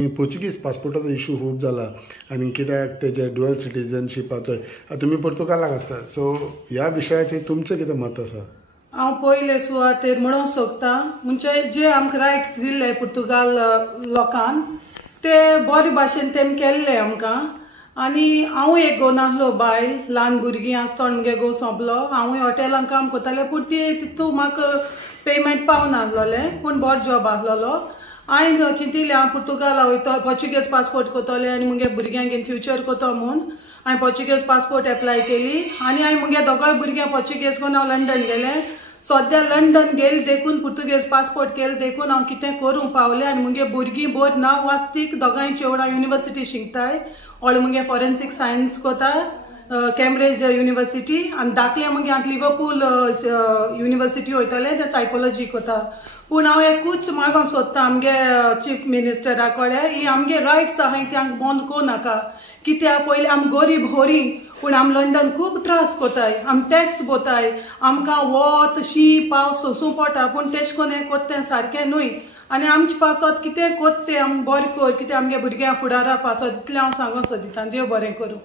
पोर्चुगीज पासपोर्टाचो इशू खूब जाला आनी कित्याक तेजे ड्युअल सिटीजनशिपाचो तुमी पुर्तुगालाक आसता सो ह्या विशयाचेर तुमचें कितें मत आसा? हांव पयले सुवातेर म्हणूंक सोदता म्हणजे जे आमकां रायट्स दिल्ले पुर्तुगाल लोकांक ते बरे भाशेन तेम केल्ले आमकां आनी हांव एक घोवन आसलो बायल ल्हान भुरगीं आसतना मुगे घोव सोंपलो हांवूय हॉटेलान काम करतालें पूण तितू म्हाका पेमेंट पावना आसलोलें पूण बरो जॉब आसलोलो हांवें चिंतिल्लें हांव पुर्तुगाला वयता पोर्चुगीज पासपोर्ट करतलें आनी मुगे भुरग्यांक घेवन फ्युचर करता म्हूण हांवें पोर्चुगीज पासपोर्ट एप्लाय केली आनी हांवें मुगे दोगांय भुरग्यांक पोर्चुगीज करून हांव लंडन गेलें सद्या लंडन गेले देखून पुर्तुगेज पासपोर्ट केले देखून हांव कितें करूंक पावलें आनी मुगे भुरगीं बरी नांव वाचतीक दोगांय चेवडां युनिवर्सिटी शिकताय व्हडले मुगे फॉरेन्सीक सायन्स कोता कॅम्ब्रिज युनिवर्सिटी आनी धाकले मुगे हांगा लिवरपूल युनिवर्सिटी वयतले ते सायकोलॉजी कोता पूण हांव एकूच मागोंक सोदता आमगे चीफ मिनिस्टरा कडेन ही आमगे रायट्स आहाय ती हांगा बंद करूं नाका कित्याक पयलीं आम गरीब होरी पूण आम लंडन खूब त्रास कोताय आम टॅक्स भोताय आमकां वत शीं पावस सोंसूं पडटा पूण तेश कोन्न हें कोत्तें सारकें न्हय आनी आमचे पासत कितें कोत्तें आम बरें कर कितें आमगे भुरग्यां फुडारा पासत इतलें हांव सांगूंक सोदितां देव बरें करूं.